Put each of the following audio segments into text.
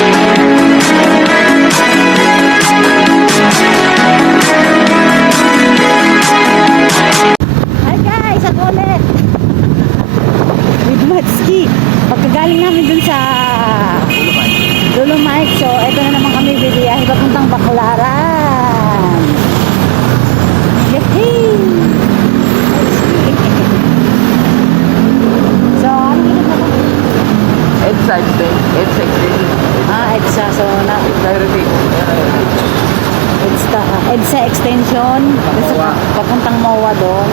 Hi guys, ako ulit with Matski. Pagkagaling namin dun sa Dolomite, so eto na naman kami bibiyahe papuntang Baclaran. Yehey! So, ano yun na ba? EDSA extension. EDSA. So, EDSA extension. Papuntang MOA doon.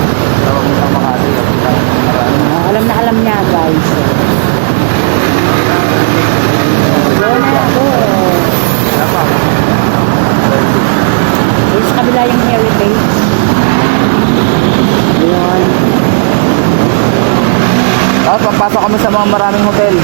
Alam na alam niya guys. Doon na ako. Doon sa kabila yung heritage. Yun. Tapos papasok kami sa mga maraming hotel.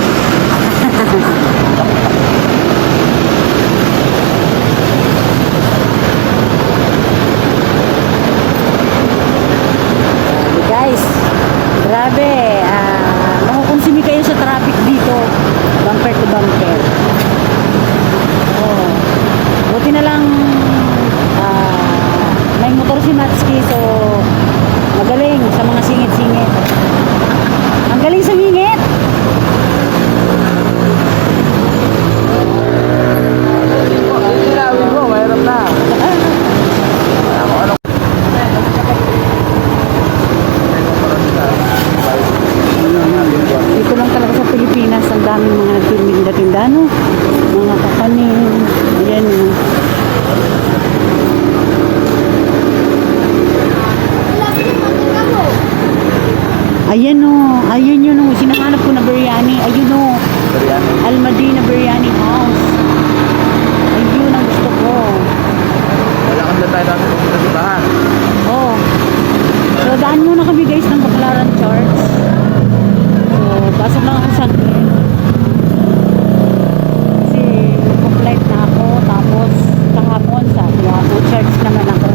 Guys, grabe, makukonsumi kayo sa traffic dito, bumper to bumper. Oh, buti na lang may motor si Matski, so magaling sa mga singit-singit. Ang galing sa ngingit. Mahirap na. Dito lang talaga sa Pilipinas, ang daming mga nagtitinda-tinda, no? Mga kakanin. Ayan, no? Ayan, no? Ayun yun, no? Sinahanap ko na biryani. Ayun, no? Al Madina Biryani House. Ayun ang gusto ko. Wala kang tayo namin pupuntahan. Oh. So, daan muna kami guys ng Baclaran Church. So, pasok lang ako sa kasi mag-flight na ako. Tapos, kahapon sa Quiapo Church naman ako.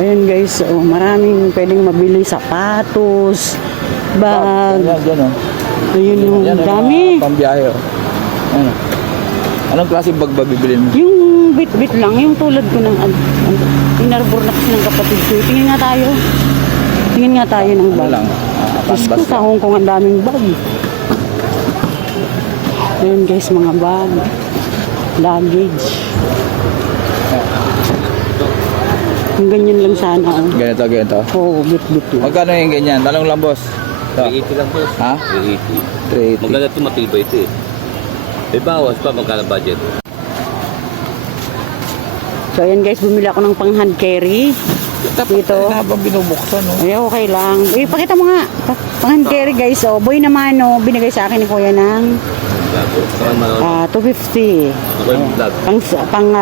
Ayan guys, so, maraming pwedeng mabili sapatos, bag. Yan, Ayun yung dami. Pambiyahe. Ano? Anong klaseng bag ba bibilin mo? Yung bit-bit lang, yung tulad ko ng inarbor na kasi ng kapatid ko. Tingin nga tayo. Tingin nga tayo ng bag. Ano lang? Tapos ko sa Hong Kong ang daming bag. Ayun guys, mga bag. Luggage. Yung ganyan lang sana. Oh. Ganito. Oo, bit-bit lang. Magkano yung ganyan? Talong lang, boss. 380 lang boss. Ha? 380. 380. Maganda ito, matibay ito eh. May bawas pa, magkano budget? So ayan guys, bumili ako ng pang hand carry. Dito. Habang binubuksan, no? Ay, okay lang. Pakita mo nga. Pang hand carry guys. Oh, boy naman, no, binigay sa akin ni Kuya ng 250. Ako yung vlog. Pang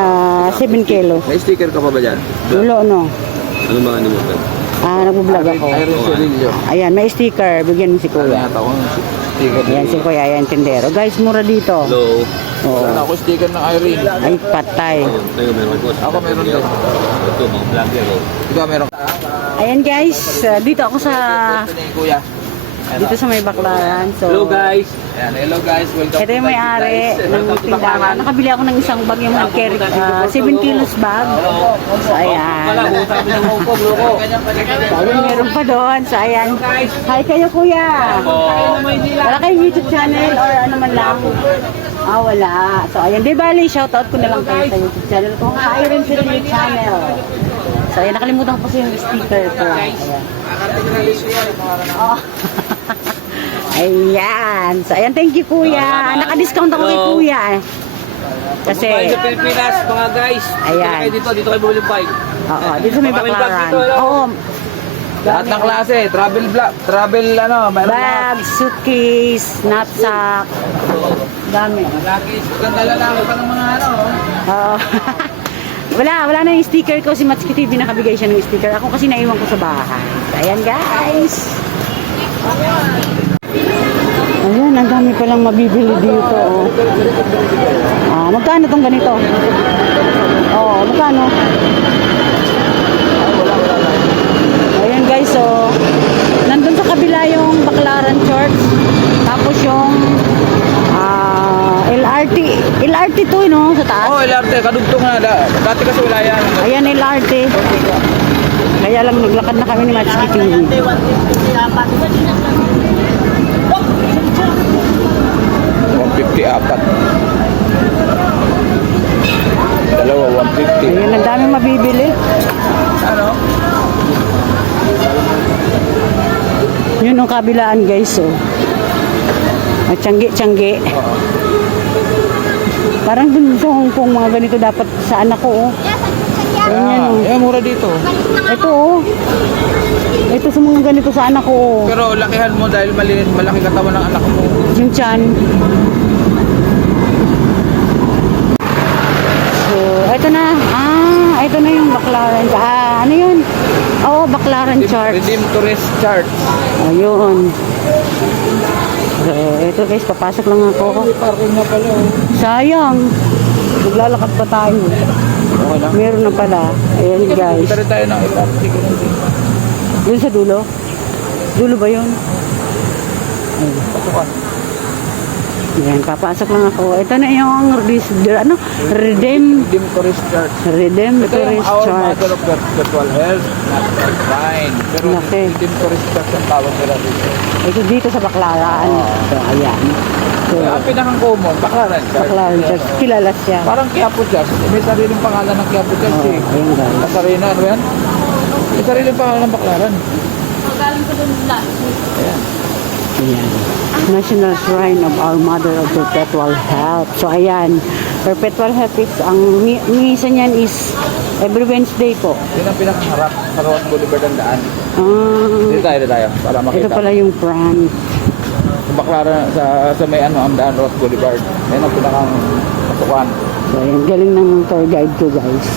7 kilo. May sticker ka pa ba dyan? Ulo, no? Ano mga animutan? Nagbo-vlog ako. Iron Cerillo. Ayan, may sticker. Bigyan mo si Kuya. Yata ko sticker. Ayan, si Kuya. Ayan, tindero. Guys, mura dito. Hello. Wala na ako sticker ng Irene. Ay, patay. Tayo meron boss. Ako meron din. Ito, mga vlogger oh. Ikaw meron. Ayan guys, dito ako sa Kuya. dito sa may Baclaran. So, Hello guys. Ayan, hello guys. Welcome ito yung may-ari ng tindahan. Nakabili ako ng isang bag yung mag-carry 7 kilos bag. So, ayan. So, ayun, meron pa doon. So, ayan. Hi kayo, kuya. Wala kayong YouTube channel or ano man lang? Wala. So, ayan. Di bali, shoutout ko na lang kayo sa YouTube channel ko. Iron Cerillo channel. So, ayan. Nakalimutan ko kasi yung sticker ko. Ayan. Oh. Ayan. So, ayan. Thank you, kuya. Naka-discount ako kay kuya. Kasi, Sa Pilipinas, mga guys. Ayan. Dito kayo bumili ng bike. oo, dito sa may Baclaran. Oo. Lahat ng klase, travel meron Bag, suitcase, knapsack. Dami. Lagi, ganda lalaki pa ng mga Oo. wala na yung sticker ko. Si Matski TV nakabigay siya ng sticker. Ako kasi naiwan ko sa bahay. Ayan guys. Ayan, ang dami palang mabibili dito. Magkano tong ganito? Magkano? Ayan guys, So, nandun sa kabila yung Baclaran Church. Tapos yung LRT. LRT to, no? Sa taas. Oh, LRT, kadugtong na. Dati kasi wala yan. Ayan, LRT. Kaya lang naglakad na kami ni Matsuki TV. 154. Dalawa, 150. Ayun, ang daming mabibili. Ano? Yun yung kabilaan, guys, oh. Tiyangge. Oo. Parang dun sa Hong Kong, mga ganito dapat sa anak ko, oh. Ganyan, oh. Eh, mura dito. Ito, oh. Ito sa mga ganito sa anak ko, oh. Pero lakihan mo dahil malaki katawan ng anak mo. Yung tiyan. So, ito na. Ito na yung Baclaran. Ano yun? Oo, Baclaran Church. Redeem Tourist Chart. Ayun. So, ito guys, papasok lang ako. Parking na pala. Sayang. Maglalakad pa tayo. Okay lang. Meron na pala. Ayan guys. Kita rin tayo ng LRT. Doon sa dulo? Dulo ba yun? Ayun. Pasukan. Ayan, papasok lang ako. Ito na yung Redeem Redeem Tourist Chart. Redeem Ito yung Tourist our Church. mother of virtual health, not fine. Pero Laki. Redeem Tourist Chart ang tawag nila dito. Ito dito sa Baclaran. So, ayan. So, Ang pinakang common, Baclaran Chart. Baclaran Church. Kilala siya. Parang Quiapo Church. May sariling pangalan ng Quiapo Church eh. Ayun guys. Kasarina, ano yan? May sariling pangalan ng Baclaran. Ayan. Ayan. National Shrine of Our Mother of Perpetual Help. So, ayan. Perpetual Help is, ang misa niyan is every Wednesday po. Yun ang pinakaharap sa Roas Boulevard ang daan. Dito Ah, tayo, para makita. ito pala yung front. Sa Baclaran, sa may ano, ang daan, Roas Boulevard. Yan ang pinakang pasukan. So, ayan. Galing ng tour guide ko, guys.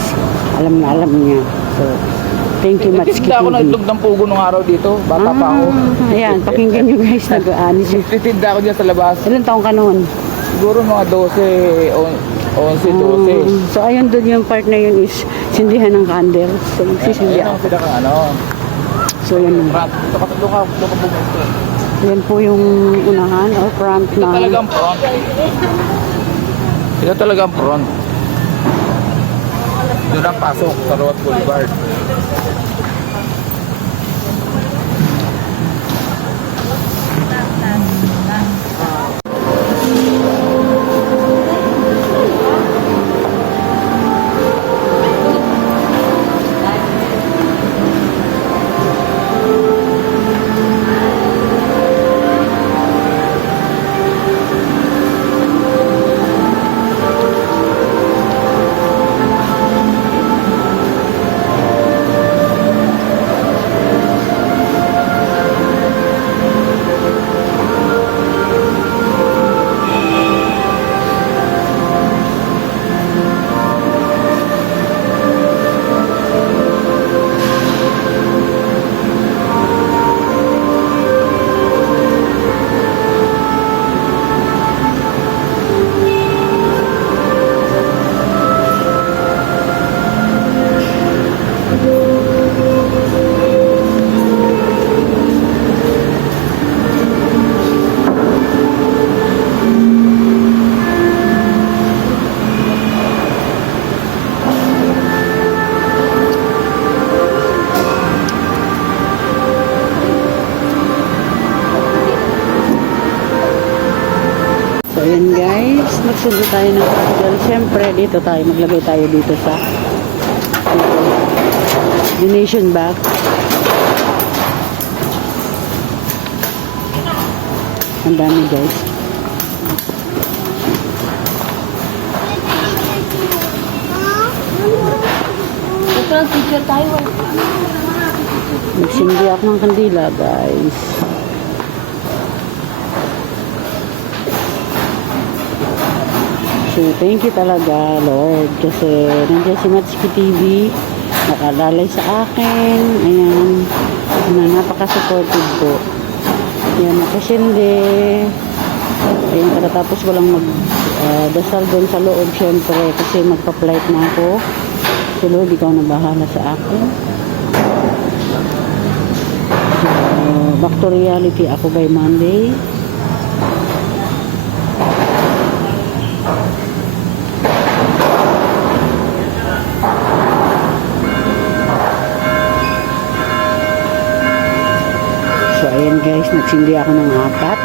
Alam niya. So, thank you, Matsuki Nagtitinda ako ng TV. itlog ng pugo nung araw dito. Bata pa ako. Ayan, pakinggan nyo guys. Nag-aani siya. Nagtitinda ako dyan sa labas. Ilan taong ka noon? Siguro mga 12, 11, 12. So, ayun doon yung part na yun is sindihan ng candles. So, Ayan magsisindi ang ako. pinaka ano. So, yan. Front. Doon ka pumunta. Yan po yung unahan or front Ito ng... talagang front. Ito talagang front. Doon ang pasok sa Roas Boulevard. magsundo tayo ng hospital. Siyempre, dito tayo, maglagay tayo dito sa donation box. Ang dami, guys. Picture tayo. Nagsindi ako ng kandila, guys. So, thank you talaga, Lord. Kasi nandiyan si Matsuki TV. Nakalalay sa akin. Ayan. Napaka-supportive po. Ayan, nakasindi. Ayan, katatapos ko lang mag-dasal doon sa loob, syempre. Kasi magpa-flight na ako. So, Lord, ikaw na bahala sa akin. Back to reality ako by Monday. So ayan guys, nagsindi ako ng 4.